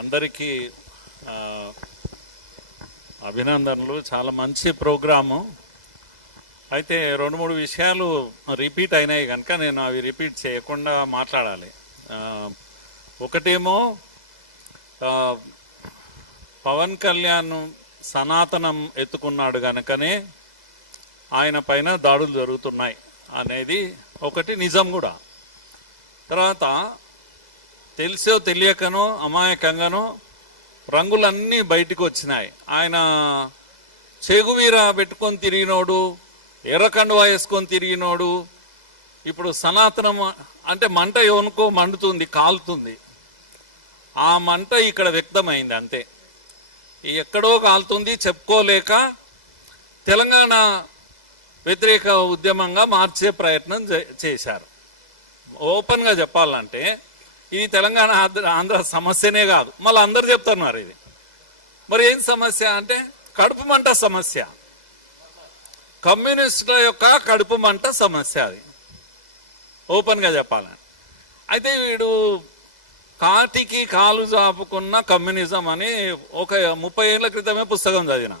అందరికీ అభినందనలు. చాలా మంచి ప్రోగ్రాము. అయితే 2-3 విషయాలు రిపీట్ అయినాయి కనుక నేను అవి రిపీట్ చేయకుండా మాట్లాడాలి. ఒకటేమో పవన్ కళ్యాణ్ సనాతనం ఎత్తుకున్నాడు కనుకనే ఆయన పైన దాడులు జరుగుతున్నాయి అనేది ఒకటి నిజం కూడా. తర్వాత తెలిసో తెలియకనో అమాయకంగానో రంగులన్నీ బయటకు వచ్చినాయి. ఆయన చెగువీర పెట్టుకొని తిరిగినోడు, ఎర్రకండువా వేసుకొని తిరిగినోడు ఇప్పుడు సనాతనం అంటే మంట ఎవనుకో మండుతుంది, కాలుతుంది. ఆ మంట ఇక్కడ వ్యక్తమైంది అంతే. ఎక్కడో కాలుతుంది చెప్పుకోలేక తెలంగాణ వ్యతిరేక ఉద్యమంగా మార్చే ప్రయత్నం చేశారు. ఓపెన్గా చెప్పాలంటే ఇది తెలంగాణ ఆంధ్ర సమస్యనే కాదు, మళ్ళీ అందరు చెప్తున్నారు ఇది. మరి ఏం సమస్య అంటే కడుపు మంట సమస్య, కమ్యూనిస్టుల యొక్క కడుపు మంట సమస్య. అది ఓపెన్గా చెప్పాలని. అయితే వీడు కాటికి కాలు జాపుకున్న కమ్యూనిజం అని ఒక 30 ఏళ్ల క్రితమే పుస్తకం చదివిన.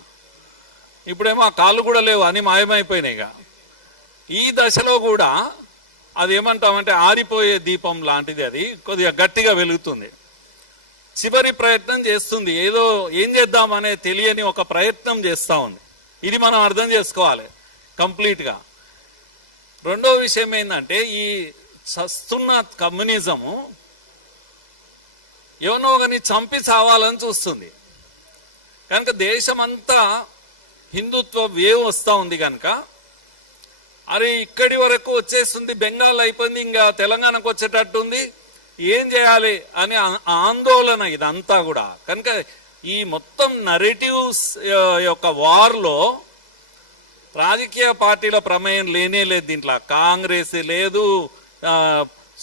ఇప్పుడేమో ఆ కాళ్ళు కూడా లేవు, అని మాయమైపోయినాయిగా. ఈ దశలో కూడా అది ఏమంటామంటే ఆరిపోయే దీపం లాంటిది. అది కొద్దిగా గట్టిగా వెలుగుతుంది, చివరి ప్రయత్నం చేస్తుంది. ఏదో ఏం చేద్దామనే తెలియని ఒక ప్రయత్నం చేస్తూ ఉంది. ఇది మనం అర్థం చేసుకోవాలి కంప్లీట్గా. రెండో విషయం ఏంటంటే ఈ చస్తున్న కమ్యూనిజము ఎవనో కానీ చంపి చావాలని చూస్తుంది కనుక దేశమంతా హిందుత్వ వేవ్ వస్తూ ఉంది కనుక అరే ఇక్కడి వరకు వచ్చేస్తుంది, బెంగాల్ అయిపోయింది, ఇంకా తెలంగాణకు వచ్చేటట్టుంది, ఏం చేయాలి అని ఆందోళన ఇదంతా కూడా. కనుక ఈ మొత్తం నరేటివ్స్ యొక్క వార్లో రాజకీయ పార్టీల ప్రమేయం లేనే లేదు. దీంట్లో కాంగ్రెస్ లేదు,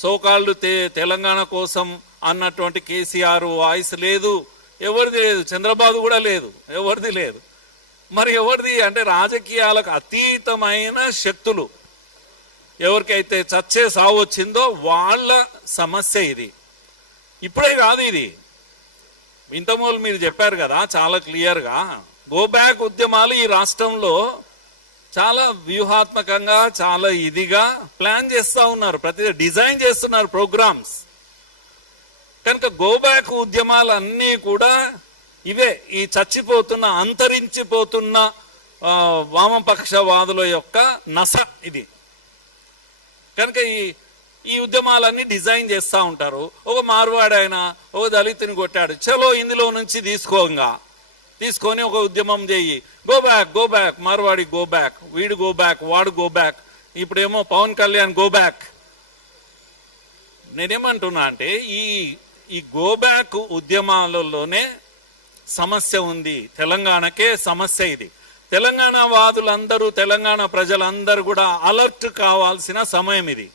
సోకాళ్ళు తెలంగాణ కోసం అన్నటువంటి కేసీఆర్ వాయిస్ లేదు, ఎవరిది లేదు, చంద్రబాబు కూడా లేదు, ఎవరిది లేదు. మరి ఎవరిది అంటే రాజకీయాలకు అతీతమైన శక్తులు ఎవరికైతే చచ్చే సావు వచ్చిందో వాళ్ళ సమస్య ఇది. ఇప్పుడే కాదు ఇది, ఇంతమూలు మీరు చెప్పారు కదా చాలా క్లియర్గా. గో బ్యాక్ ఉద్యమాలు ఈ రాష్ట్రంలో చాలా వ్యూహాత్మకంగా చాలా ఇదిగా ప్లాన్ చేస్తూ ఉన్నారు, ప్రతి డిజైన్ చేస్తున్నారు ప్రోగ్రామ్స్. కనుక గో బ్యాక్ ఉద్యమాలు అన్నీ కూడా ఇవే, ఈ చచ్చిపోతున్న అంతరించిపోతున్న వామపక్షవాదుల యొక్క నస ఇది. కనుక ఈ ఉద్యమాలన్నీ డిజైన్ చేస్తూ ఉంటారు. ఒక మార్వాడైనా ఒక దళితుని కొట్టాడు, చలో ఇందులో నుంచి తీసుకొని ఒక ఉద్యమం చేయి, go back Marwari go back, వీడు గో బ్యాక్, వాడు గో బ్యాక్, ఇప్పుడేమో పవన్ కళ్యాణ్ గో బ్యాక్. నేనేమంటున్నా అంటే ఈ గో బ్యాక్ ఉద్యమాలలోనే సమస్య ఉంది, తెలంగాణకే సమస్య ఇది. తెలంగాణ వాదులందరూ, తెలంగాణ ప్రజలందరూ కూడా అలర్ట్ కావాల్సిన సమయం ఇది.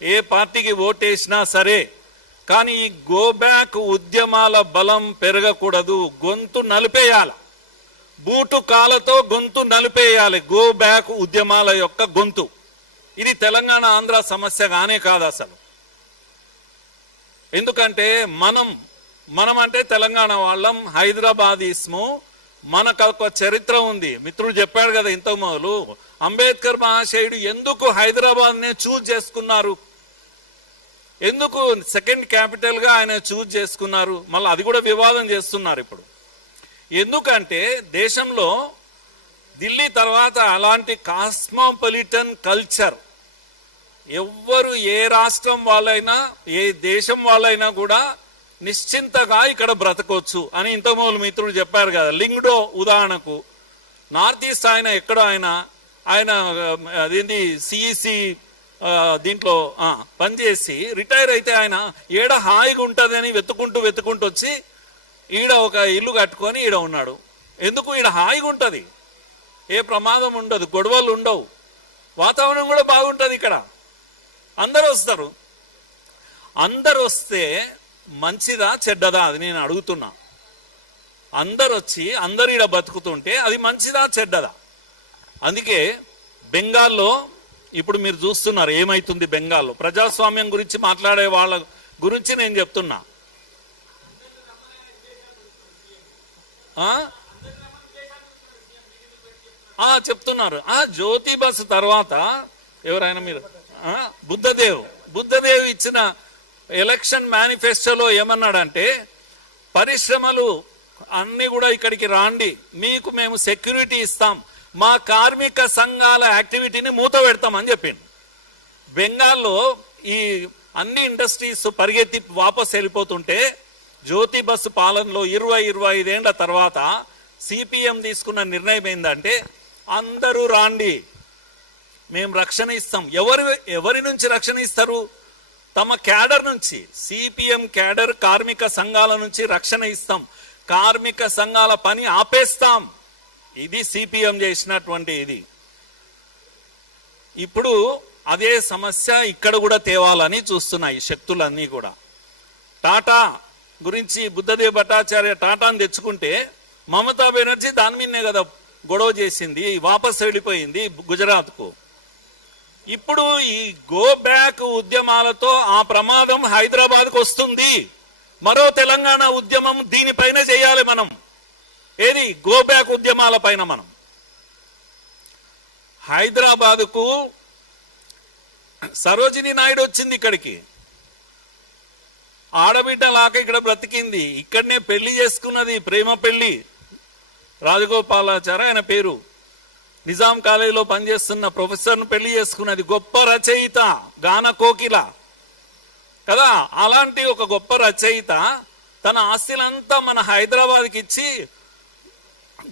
ఏ పార్టీకి ఓటేసినా సరే, కానీ ఈ గో బ్యాక్ ఉద్యమాల బలం పెరగకూడదు, గొంతు నలిపేయాలి, బూటు కాలతో గొంతు నలిపేయాలి గో బ్యాక్ ఉద్యమాల యొక్క గొంతు. ఇది తెలంగాణ ఆంధ్ర సమస్య గానే కాదు అసలు. ఎందుకంటే మనం అంటే తెలంగాణ వాళ్ళం, హైదరాబాద్ ఇస్ము, మనకు ఒక చరిత్ర ఉంది. మిత్రుడు చెప్పాడు కదా ఇంత మొదలు, అంబేద్కర్ మహాశయుడు ఎందుకు హైదరాబాద్నే చూజ్ చేసుకున్నారు, ఎందుకు సెకండ్ క్యాపిటల్ గా ఆయన చూజ్ చేసుకున్నారు, మళ్ళీ అది కూడా వివాదం చేస్తున్నారు ఇప్పుడు. ఎందుకంటే దేశంలో ఢిల్లీ తర్వాత అలాంటి కాస్మోపాలిటన్ కల్చర్ ఎవ్వరు, ఏ రాష్ట్రం వాళ్ళైనా ఏ దేశం వాళ్ళైనా కూడా నిశ్చింతగా ఇక్కడ బ్రతకొచ్చు అని ఇంతమూలు మిత్రుడు చెప్పారు కదా. లింగ్డో ఉదాహరణకు, నార్త్ ఈస్ట్ ఆయన ఎక్కడో ఆయన అదేంటి సిఈసి దీంట్లో పనిచేసి రిటైర్ అయితే ఆయన ఏడ హాయిగా ఉంటుందని వెతుకుంటూ వచ్చి ఈడ ఒక ఇల్లు కట్టుకొని ఈడ ఉన్నాడు. ఎందుకు? ఈడ హాయిగా ఉంటుంది, ఏ ప్రమాదం ఉండదు, గొడవలు ఉండవు, వాతావరణం కూడా బాగుంటుంది. ఇక్కడ అందరూ వస్తారు. అందరు వస్తే మంచిదా చెడ్డదా అది నేను అడుగుతున్నా. అందరు వచ్చి అందరు ఈడ బతుకుతుంటే అది మంచిదా చెడ్డదా? అందుకే బెంగాల్లో ఇప్పుడు మీరు చూస్తున్నారు ఏమైతుంది బెంగాల్లో. ప్రజాస్వామ్యం గురించి మాట్లాడే వాళ్ళ గురించి నేను చెప్తున్నా. చెప్తున్నారు. జ్యోతి బస్ తర్వాత ఎవరైనా మీరు బుద్ధదేవ్ ఇచ్చిన ఎలక్షన్ మేనిఫెస్టోలో ఏమన్నాడంటే, పరిశ్రమలు అన్ని కూడా ఇక్కడికి రాండి, మీకు మేము సెక్యూరిటీ ఇస్తాం, మా కార్మిక సంఘాల యాక్టివిటీని మూత పెడతామని చెప్పిండు. బెంగాల్లో ఈ అన్ని ఇండస్ట్రీస్ పరిగెత్తి వాపస్ వెళ్ళిపోతుంటే జ్యోతి బస్సు పాలనలో 20-25 ఏళ్ల తర్వాత సిపిఎం తీసుకున్న నిర్ణయం ఏంటంటే, అందరూ రాండి, మేము రక్షణ ఇస్తాం. ఎవరి నుంచి రక్షణ ఇస్తారు? తమ క్యాడర్ నుంచి. సిపిఎం క్యాడర్ కార్మిక సంఘాల నుంచి రక్షణ ఇస్తాం, కార్మిక సంఘాల పని ఆపేస్తాం. ఇది సిపిఎం చేసినటువంటి ఇది. ఇప్పుడు అదే సమస్య ఇక్కడ కూడా తేవాలని చూస్తున్నాయి శక్తులన్నీ కూడా. టాటా గురించి బుద్ధదేవ్ భట్టాచార్య టాటాను తెచ్చుకుంటే మమతా బెనర్జీ దాని మీదనే కదా గొడవ చేసింది, వాపస్ వెళ్ళిపోయింది గుజరాత్కు. ఇప్పుడు ఈ గో బ్యాక్ ఉద్యమాలతో ఆ ప్రమాదం హైదరాబాద్కు వస్తుంది. మరో తెలంగాణ ఉద్యమం దీనిపైన చేయాలి మనం. ఏది? గో బ్యాక్ ఉద్యమాల పైన మనం. హైదరాబాద్కు సరోజిని నాయుడు వచ్చింది, ఇక్కడికి ఆడబిడ్డ లాగా ఇక్కడ బ్రతికింది, ఇక్కడనే పెళ్లి చేసుకున్నది, ప్రేమ పెళ్లి. రాజగోపాలాచారి ఆయన పేరు, నిజాం కాలేజీలో పనిచేస్తున్న ప్రొఫెసర్ను పెళ్లి చేసుకున్నది. గొప్ప రచయిత, గాన కోకిల కదా. అలాంటి ఒక గొప్ప రచయిత తన ఆస్తిలంతా మన హైదరాబాద్కి ఇచ్చి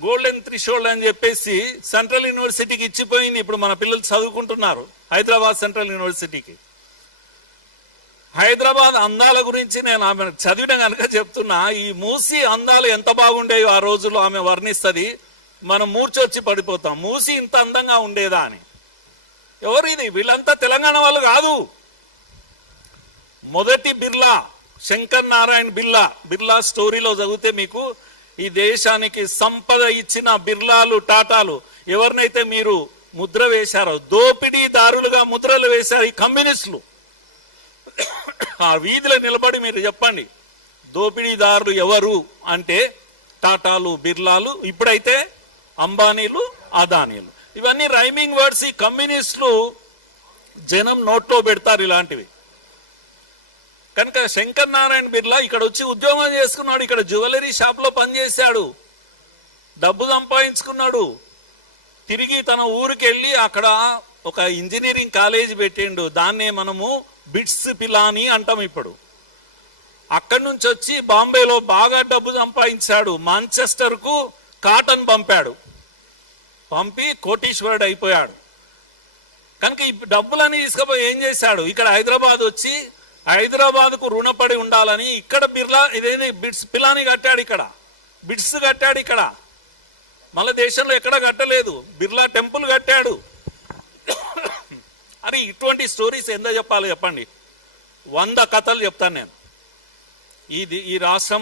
గోల్డెన్ థ్రెషోల్డ్ అని చెప్పేసి సెంట్రల్ యూనివర్సిటీకి ఇచ్చిపోయింది. ఇప్పుడు మన పిల్లలు చదువుకుంటున్నారు హైదరాబాద్ సెంట్రల్ యూనివర్సిటీకి. హైదరాబాద్ అందాల గురించి నేను ఆమె చదివిన కనుక చెప్తున్నా. ఈ మూసి అందాలు ఎంత బాగుండేవో ఆ రోజుల్లో ఆమె వర్ణిస్తుంది. మనం మూర్చొచ్చి పడిపోతాం, మూసి ఇంత అందంగా ఉండేదా అని. ఎవరిది? వీళ్ళంతా తెలంగాణ వాళ్ళు కాదు. మొదటి బిర్లా, శంకర్ నారాయణ బిర్లా స్టోరీలో చదివితే మీకు ఈ దేశానికి సంపద ఇచ్చిన బిర్లాలు, టాటాలు ఎవరినైతే మీరు ముద్ర వేశారో, దోపిడీదారులుగా ముద్రలు వేశారు ఈ కమ్యూనిస్టులు. ఆ వీధిలో నిలబడి మీరు చెప్పండి, దోపిడీదారులు ఎవరు అంటే టాటాలు, బిర్లాలు, ఇప్పుడైతే అంబానీలు, అదానీలు. ఇవన్నీ రైమింగ్ వర్డ్స్. ఈ కమ్యూనిస్టులు జనం నోట్లో పెడతారు ఇలాంటివి. కనుక శంకర్ నారాయణ బిర్లా ఇక్కడ వచ్చి ఉద్యోగం చేసుకున్నాడు, ఇక్కడ జ్యువెలరీ షాప్ లో పనిచేశాడు, డబ్బు సంపాదించుకున్నాడు. తిరిగి తన ఊరికి వెళ్ళి అక్కడ ఒక ఇంజనీరింగ్ కాలేజ్ పెట్టిండు. దాన్నే మనము బిట్స్ పిలాని అంటాం ఇప్పుడు. అక్కడి నుంచి వచ్చి బాంబేలో బాగా డబ్బు సంపాదించాడు. మాంచెస్టర్ కు కాటన్ పంపి కోటీశ్వరుడు అయిపోయాడు. కనుక ఈ డబ్బులని తీసుకుపోయి ఏం చేశాడు? ఇక్కడ హైదరాబాద్ వచ్చి హైదరాబాద్కు రుణపడి ఉండాలని ఇక్కడ బిర్లా ఇదేంటి బిట్స్ పిలాని కట్టాడు, ఇక్కడ బిట్స్ కట్టాడు. ఇక్కడ మళ్ళీ దేశంలో ఎక్కడ కట్టలేదు. బిర్లా టెంపుల్ కట్టాడు. అరే ఇటువంటి స్టోరీస్ ఎంత చెప్పాలి చెప్పండి? 100 కథలు చెప్తాను నేను. ఈ రాష్ట్రము